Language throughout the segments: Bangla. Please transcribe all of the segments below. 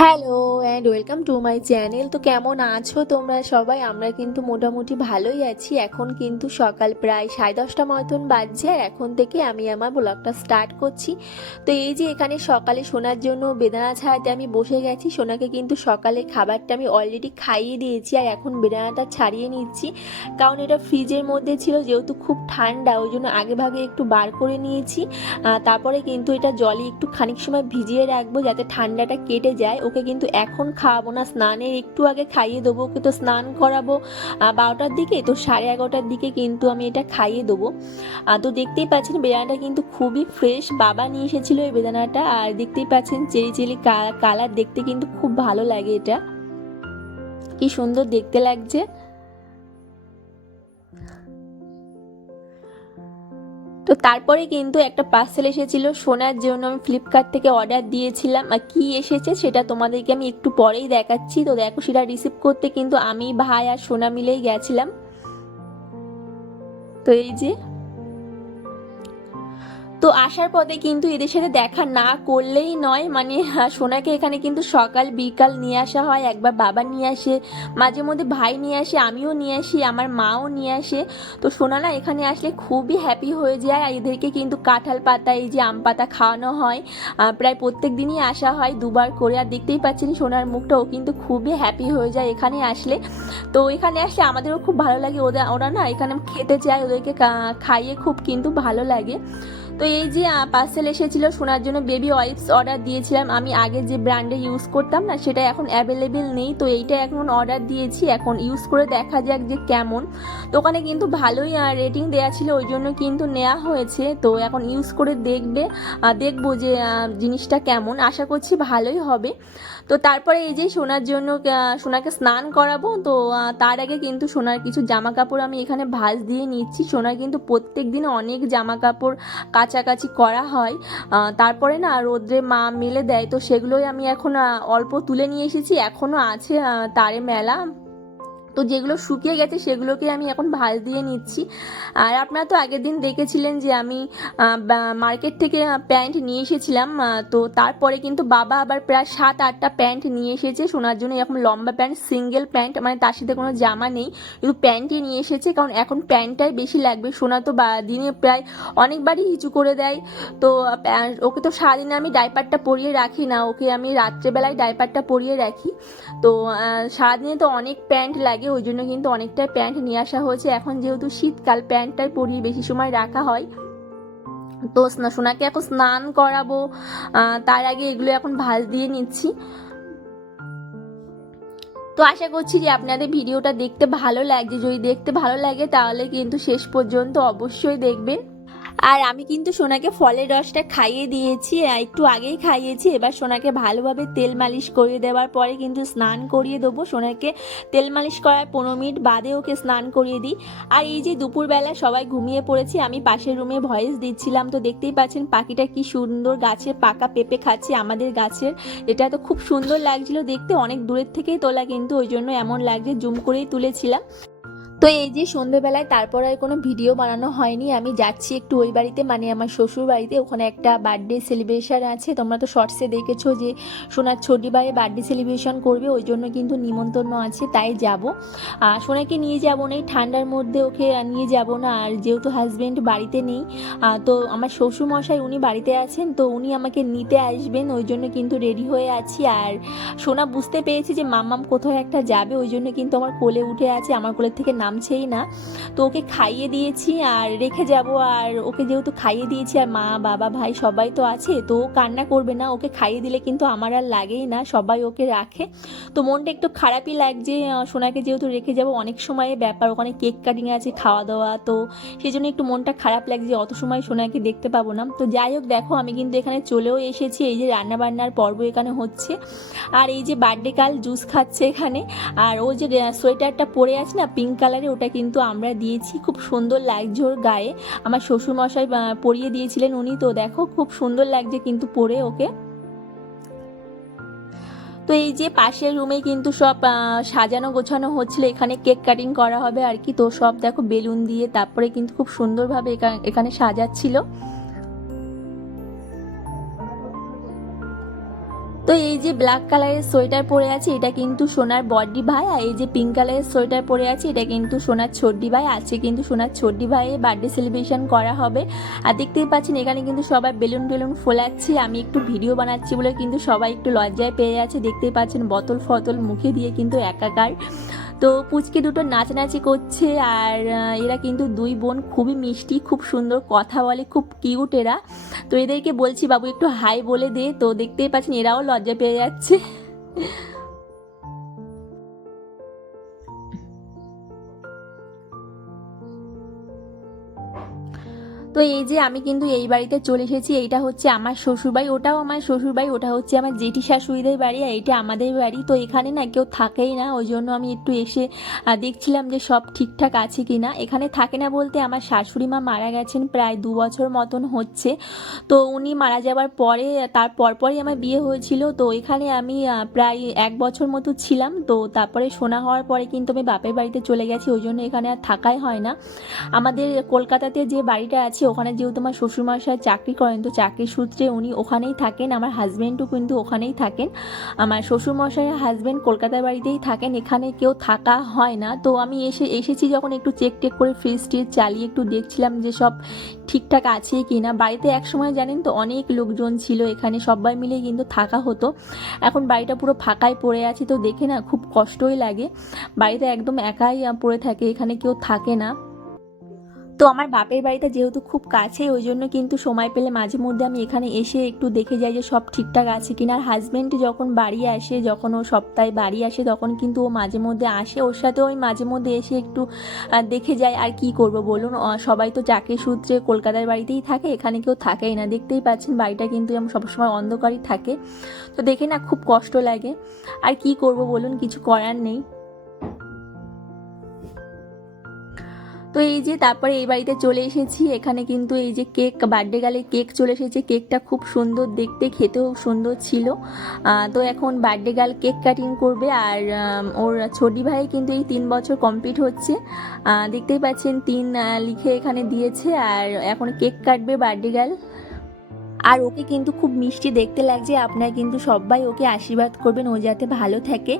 Hello and welcome to my channel. তো কেমন আছো তোমরা সবাই? আমরা কিন্তু মোটামুটি ভালোই আছি। এখন কিন্তু সকাল প্রায় 10:30 মতন বাজছে, আর এখন থেকে আমি আমার ব্লগটা স্টার্ট করছি। তো এই যে এখানে সকালে সোনার জন্য বেদানা ছাড়াতে আমি বসে গেছি। সোনাকে কিন্তু সকালে খাবারটা আমি অলরেডি খাইয়ে দিয়েছি, আর এখন বেদানাটা ছাড়িয়ে নিচ্ছি, কারণ এটা ফ্রিজের মধ্যে ছিল, যেহেতু খুব ঠান্ডা ওই জন্য আগে ভাগে একটু বার করে নিয়েছি। তারপরে কিন্তু এটা জলে একটু খানিক সময় ভিজিয়ে রাখবো যাতে ঠান্ডাটা কেটে যায়। ওকে কিন্তু এখন খাওয়াবো না, স্নানের একটু আগে খাইয়ে দেবো। ওকে তো স্নান করাবো 12টার দিকে, তো 11:30টার দিকে কিন্তু আমি এটা খাইয়ে দেবো। তো দেখতেই পাচ্ছেন বেদানাটা কিন্তু খুবই ফ্রেশ, বাবা নিয়ে এসেছিলো এই বেদানাটা। আর দেখতেই পাচ্ছেন চেরি চেরি কালার, দেখতে কিন্তু খুব ভালো লাগে। এটা কি সুন্দর দেখতে লাগছে। তো তারপরে কিন্তু একটা পার্সেল এসেছিল সোনার জন্য, আমি ফ্লিপকার্ট থেকে অর্ডার দিয়েছিলাম। আর কি এসেছে সেটা তোমাদেরকে আমি একটু পরেই দেখাচ্ছি। তো দেখো, সেটা রিসিভ করতে কিন্তু আমি, ভাই আর সোনা মিলেই গেছিলাম। তো এই যে, তো আসার পথে কিন্তু এদের সাথে দেখা না করলেই নয়, মানে সোনাকে এখানে কিন্তু সকাল বিকাল নিয়ে আসা হয়। একবার বাবা নিয়ে আসে, মাঝে মধ্যে ভাই নিয়ে আসে, আমিও নিয়ে আসি, আমার মাও নিয়ে আসে। তো সোনা না এখানে আসলে খুবই হ্যাপি হয়ে যায়। আর এদেরকে কিন্তু কাঁঠাল পাতা, এই যে আম পাতা খাওয়ানো হয়। প্রায় প্রত্যেক দিনই আসা হয়, দুবার করে। আর দেখতেই পাচ্ছেন সোনার মুখটা, ও কিন্তু খুবই হ্যাপি হয়ে যায় এখানে আসলে। তো এখানে আসলে আমাদেরও খুব ভালো লাগে। ওরা না এখানে খেতে চায়, ওদেরকে খাইয়ে খুব কিন্তু ভালো লাগে। তো এই যে পার্সেল এসেছিল সোনার জন্য বেবি ওয়াইপস অর্ডার দিয়েছিলাম আমি। আগে যে ব্র্যান্ডে ইউজ করতাম না, সেটা এখন অ্যাভেলেবেল নেই। তো এইটা এখন অর্ডার দিয়েছি, এখন ইউজ করে দেখা যাক যে কেমন। তো ওখানে কিন্তু ভালোই রেটিং দেওয়া ছিল, ওই জন্য কিন্তু নেওয়া হয়েছে। তো এখন ইউজ করে দেখবো যে জিনিসটা কেমন। আশা করছি ভালোই হবে। তো তারপরে এই যে সোনার জন্য সোনাকে স্নান করাবো। তো তার আগে কিন্তু সোনার কিছু জামা কাপড় আমি এখানে ভাঁজ দিয়ে নিচ্ছি। সোনার কিন্তু প্রত্যেক দিন অনেক জামা কাপড় কাচাকাচি করা হয়, তারপরে না রোদ্রে মা মেলে দেয়। তো সেগুলোই আমি এখন অল্প তুলে নিয়ে এসেছি, এখনও আছে তারে মেলা। তো যেগুলো শুকিয়ে গেছে সেগুলোকে আমি এখন ভাঁজ দিয়ে নিচ্ছি। আর আপনারা তো আগের দিন দেখেছিলেন যে আমি মার্কেট থেকে প্যান্ট নিয়ে এসেছিলাম। তো তারপরে কিন্তু বাবা আবার প্রায় 7-8টা প্যান্ট নিয়ে এসেছে সোনার জন্য, এরকম লম্বা প্যান্ট, সিঙ্গেল প্যান্ট, মানে তার সাথে কোনো জামা নেই, কিন্তু প্যান্টই নিয়ে এসেছে, কারণ এখন প্যান্টটাই বেশি লাগবে। সোনা তো দিনে প্রায় অনেকবারই হিচু করে দেয়। তো ওকে তো সারাদিনে আমি ডাইপারটা পরিয়ে রাখি না, ওকে আমি রাত্রেবেলায় ডাইপারটা পরিয়ে রাখি। তো সারাদিনে তো অনেক প্যান্ট লাগে, ওই জন্য কিন্তু অনেকটাই প্যান্ট নিয়ে আসা হয়েছে। এখন যেহেতু শীতকাল, প্যান্টটাই পরিয়ে বেশি সময় রাখা হয়। তো সোনাকে এখন স্নান করাবো, তার আগে এগুলো এখন ভাঁজ দিয়ে নিচ্ছি। তো আশা করছি যে আপনাদের ভিডিওটা দেখতে ভালো লাগছে। যদি দেখতে ভালো লাগে তাহলে কিন্তু শেষ পর্যন্ত অবশ্যই দেখবেন। আর আমি কিন্তু সোনাকে ফলের রসটা খাইয়ে দিয়েছি, একটু আগেই খাইয়েছি। এবার সোনাকে ভালোভাবে তেল মালিশ করিয়ে দেওয়ার পরে কিন্তু স্নান করিয়ে দেবো। সোনাকে তেল মালিশ করার 15 মিনিট বাদে ওকে স্নান করিয়ে দিই। আর এই যে দুপুরবেলা সবাই ঘুমিয়ে পড়েছি, আমি পাশের রুমে ভয়েস দিচ্ছিলাম। তো দেখতেই পাচ্ছেন পাখিটা কি সুন্দর গাছে পাকা পেঁপে খাচ্ছে আমাদের গাছের। এটা তো খুব সুন্দর লাগছিল দেখতে, অনেক দূরের থেকেই তোলা, কিন্তু ওই জন্য এমন লাগছে, জুম করেই তুলেছিলাম। তো এই যে সন্ধেবেলায় তারপর আর কোনো ভিডিও বানানো হয়নি। আমি যাচ্ছি একটু ওই বাড়িতে, মানে আমার শ্বশুর বাড়িতে। ওখানে একটা বার্থডে সেলিব্রেশন আছে, তোমরা তো শর্টসে দেখেছো যে সোনার ছোটি ভাইয়ের বার্থডে সেলিব্রেশন করবে, ওই জন্য কিন্তু নিমন্ত্রণ আছে, তাই যাব। সোনাকে নিয়ে যাব না, এই ঠান্ডার মধ্যে ওকে নিয়ে যাব না। আর যেহেতু হাজব্যান্ড বাড়িতে নেই, তো আমার শ্বশুর মশাই উনি বাড়িতে আছেন, তো উনি আমাকে নিতে আসবেন, ওই জন্য কিন্তু রেডি হয়ে আছি। আর সোনা বুঝতে পেরেছি যে মাম্মাম কোথাও একটা যাবে, ওই জন্য কিন্তু আমার কোলে উঠে আছে, আমার কোলের থেকে নামছেই না। তো ওকে খাইয়ে দিয়েছি আর রেখে যাব। আর ওকে যেহেতু খাইয়ে দিয়েছি, আর মা বাবা ভাই সবাই তো আছে, তো ও কান্না করবে না। ওকে খাইয়ে দিলে কিন্তু আমার আর লাগেই না, সবাই ওকে রাখে। তো মনটা একটু খারাপই লাগছে, সোনাকে যেহেতু রেখে যাব, অনেক সময়ের ব্যাপার, ওখানে কেক কাটিং আছে, খাওয়া দাওয়া, তো সেই জন্য একটু মনটা খারাপ লাগছে, অত সময় সোনাকে দেখতে পাবো না। তো যাই হোক, দেখো আমি কিন্তু এখানে চলেও এসেছি, এই যে রান্নাবান্নার পর্ব এখানে হচ্ছে। আর এই যে বার্থডে কাল জুস খাচ্ছে এখানে। আর ও যে সোয়েটারটা পরে আছে না পিঙ্ক কালারে, ওটা কিন্তু আমরা দিয়েছি, খুব সুন্দর লাগছে ওর গায়ে। আমার শ্বশুরমশাই পরিয়ে দিয়েছিলেন উনি। তো দেখো খুব সুন্দর লাগছে কিন্তু পরে ওকে। তো এই যে পাশের রুমে কিন্তু সব সাজানো গোছানো হচ্ছিল, এখানে কেক কাটিং করা হবে আর কি। তো সব দেখো বেলুন দিয়ে তারপরে কিন্তু খুব সুন্দরভাবে এখানে সাজাচ্ছিল। তো এই যে ব্ল্যাক কালারের সোয়েটার পরে আছে এটা কিন্তু সোনার বড়দি ভাই, আর এই যে পিঙ্ক কালারের সোয়েটার পরে আছে এটা কিন্তু সোনার ছোটদি ভাই। আছে কিন্তু সোনার ছোটদি ভাইয়ের বার্থডে সেলিব্রেশন করা হবে। আর দেখতেই পাচ্ছেন এখানে কিন্তু সবাই বেলুন টেলুন ফোলাচ্ছে, আমি একটু ভিডিও বানাচ্ছি বলে কিন্তু সবাই একটু লজ্জায় পেয়ে যাচ্ছে। দেখতেই পাচ্ছেন বোতল ফতল মুখে দিয়ে কিন্তু একাকার। তো পুচকে দুটো নাচানাচি করছে, আর এরা কিন্তু দুই বোন খুবই মিষ্টি, খুব সুন্দর কথা বলে, খুব কিউট এরা। তো এদেরকে বলছি বাবু একটু হাই বলে দে, তো দেখতেই পাচ্ছেন এরাও লজ্জা পেয়ে যাচ্ছে। তো এই যে আমি কিন্তু এই বাড়িতে চলে এসেছি, এইটা হচ্ছে আমার শ্বশুরবাড়ি, ওটাও আমার শ্বশুরবাড়ি, ওটা হচ্ছে আমার জেঠি শাশুড়িদের বাড়ি, আর এইটা আমাদের বাড়ি। তো এখানে না কেউ থাকেই না, ওই জন্য আমি একটু এসে দেখছিলাম যে সব ঠিকঠাক আছে কি না। এখানে থাকে না বলতে আমার শাশুড়ি মা মারা গেছেন প্রায় 2 বছর মতন হচ্ছে। তো উনি মারা যাওয়ার পরে তার পরপরই আমার বিয়ে হয়েছিল। তো এখানে আমি প্রায় 1 বছর মতো ছিলাম। তো তারপরে শোনা হওয়ার পরে কিন্তু আমি বাপের বাড়িতে চলে গেছি, ওই জন্য এখানে আর থাকাই হয় না। আমাদের কলকাতাতে যে বাড়িটা আছে ওখানে যেহেতু আমার শ্বশুরমশাই চাকরি করেন, তো চাকরির সূত্রে উনি ওখানেই থাকেন, আমার হাজব্যান্ডও কিন্তু ওখানেই থাকেন। আমার শ্বশুরমশাইয়ের হাজব্যান্ড কলকাতার বাড়িতেই থাকেন, এখানে কেউ থাকা হয় না। তো আমি এসেছি যখন একটু চেক করে ফ্রিজ ট্রিজ চালিয়ে একটু দেখছিলাম যে সব ঠিকঠাক আছে কি না। বাড়িতে একসময় জানেন তো অনেক লোকজন ছিল, এখানে সবাই মিলে কিন্তু থাকা হতো। এখন বাড়িটা পুরো ফাঁকায় পড়ে আছে, তো দেখে না খুব কষ্টই লাগে। বাড়িতে একদম একাই পড়ে থাকে, এখানে কেউ থাকে না। তো আমার বাপের বাড়িটা যেহেতু খুব কাছে, ওই জন্য কিন্তু সময় পেলে মাঝে মধ্যে আমি এখানে এসে একটু দেখে যাই যে সব ঠিকঠাক আছে কিনা। আর হাজব্যান্ড যখন বাড়ি আসে, যখন ও সপ্তাহে বাড়ি আসে তখন কিন্তু ও মাঝে মধ্যে আসে, ওর সাথে ওই মাঝে মধ্যে এসে একটু দেখে যায়। আর কি করব বলুন, সবাই তো চাকরির সূত্রে কলকাতার বাড়িতেই থাকে, এখানে কেউ থাকেই না। দেখতেই পাচ্ছেন বাড়িটা কিন্তু সবসময় অন্ধকারই থাকে, তো দেখে না খুব কষ্ট লাগে। আর কি করব বলুন, কিছু করার নেই। তো এই যে তারপরে এই বাড়িতে চলে এসেছি, এখানে কিন্তু এই যে কেক, বার্থডে গালে কেক চলে এসেছে। কেকটা খুব সুন্দর দেখতে, খেতেও সুন্দর ছিল। তো এখন বার্থডে গার্ল কেক কাটিং করবে, আর ওর ছোটি ভাই কিন্তু এই 3 বছর কমপ্লিট হচ্ছে। দেখতেই পাচ্ছেন 3 লিখে এখানে দিয়েছে, আর এখন কেক কাটবে বার্থডে গার্ল। আর ওকে কিন্তু খুব মিষ্টি দেখতে লাগছে, আপনারা কিন্তু সবাই ওকে আশীর্বাদ করবেন ও যাতে ভালো থাকে।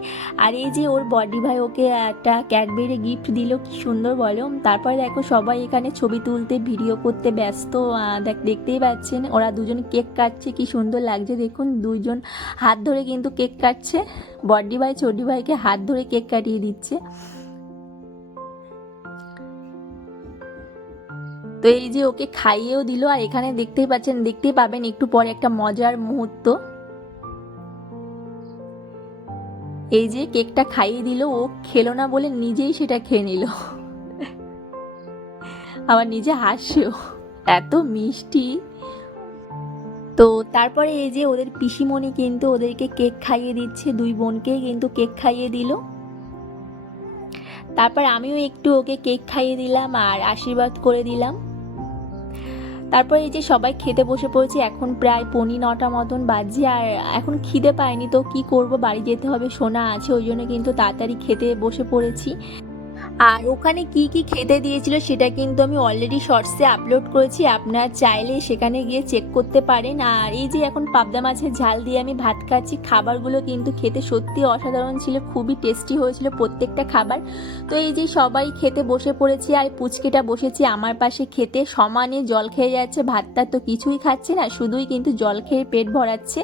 আর এই যে ওর বডি ভাই ওকে একটা ক্যাডবেরি গিফট দিল, কি সুন্দর বলো। তারপরে দেখো সবাই এখানে ছবি তুলতে ভিডিও করতে ব্যস্ত। দেখতেই পাচ্ছেন ওরা দুজন কেক কাটছে, কি সুন্দর লাগছে দেখুন, দুইজন হাত ধরে কিন্তু কেক কাটছে। বডি ভাই ছোটি ভাইকে হাত ধরে কেক কাটিয়ে দিচ্ছে। তো এই যে ওকে খাইয়েও দিল, আর এখানে দেখতেই পাবেন একটু পরে একটা মজার মুহূর্ত। এই যে কেকটা খাইয়ে দিল, ও খেলো না বলে নিজেই সেটা খেয়ে নিল, আবার নিজে হাসছেও, এত মিষ্টি। তো তারপরে এই যে ওদের পিসিমণি কিন্তু ওদেরকে কেক খাইয়ে দিচ্ছে, দুই বোনকে কিন্তু কেক খাইয়ে দিল। তারপর আমিও একটু ওকে কেক খাইয়ে দিলাম আর আশীর্বাদ করে দিলাম। তারপর এই যে সবাই খেতে বসে পড়েছি, এখন প্রায় 9:15 মতন বাজে, আর এখন খিদে পায়নি। তো কি করব, বাড়ি যেতে হবে, শোনা আছে, ওই জন্য কিন্তু তাড়াতাড়ি খেতে বসে পড়েছি। আর ওখানে কি কি খেতে দিয়েছিল সেটা কিন্তু আমি অলরেডি শর্টসে আপলোড করেছি, আপনারা চাইলে সেখানে গিয়ে চেক করতে পারেন। আর এই যে এখন পাবদা মাছের ঝাল দিয়ে আমি ভাত খাচ্ছি, খাবারগুলো কিন্তু খেতে সত্যি অসাধারণ ছিল, খুবই টেস্টি হয়েছিল প্রত্যেকটা খাবার। তো এই যে সবাই খেতে বসে পড়েছি, আর পুচকেটা বসেছি আমার পাশে খেতে, সমানে জল খেয়ে যাচ্ছে, ভাতটা তো কিছুই খাচ্ছে না, শুধুই কিন্তু জল খেয়ে পেট ভরাচ্ছে।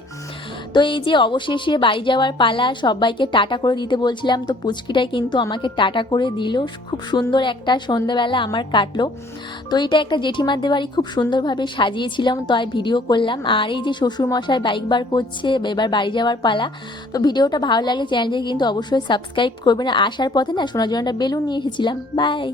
তো এই যে অবশেষে বাড়ি যাওয়ার পালা, সবাইকে টাটা করে দিতে বলছিলাম, তো পুচকিটাই কিন্তু আমাকে টাটা করে দিল। খুব সুন্দর একটা সন্ধ্যাবেলা আমার কাটলো। তো এটা একটা জেঠিমাদের বাড়ি, খুব সুন্দরভাবে সাজিয়েছিলাম, তো আর ভিডিও করলাম। আর এই যে শ্বশুরমশাই বাইক বার করছে, এবার বাড়ি যাওয়ার পালা। তো ভিডিওটা ভালো লাগলে চ্যানেলটিকে কিন্তু অবশ্যই সাবস্ক্রাইব করবেন। আসার পথে না সোনার জন্য একটা বেলুন নিয়ে এসেছিলাম। বাই।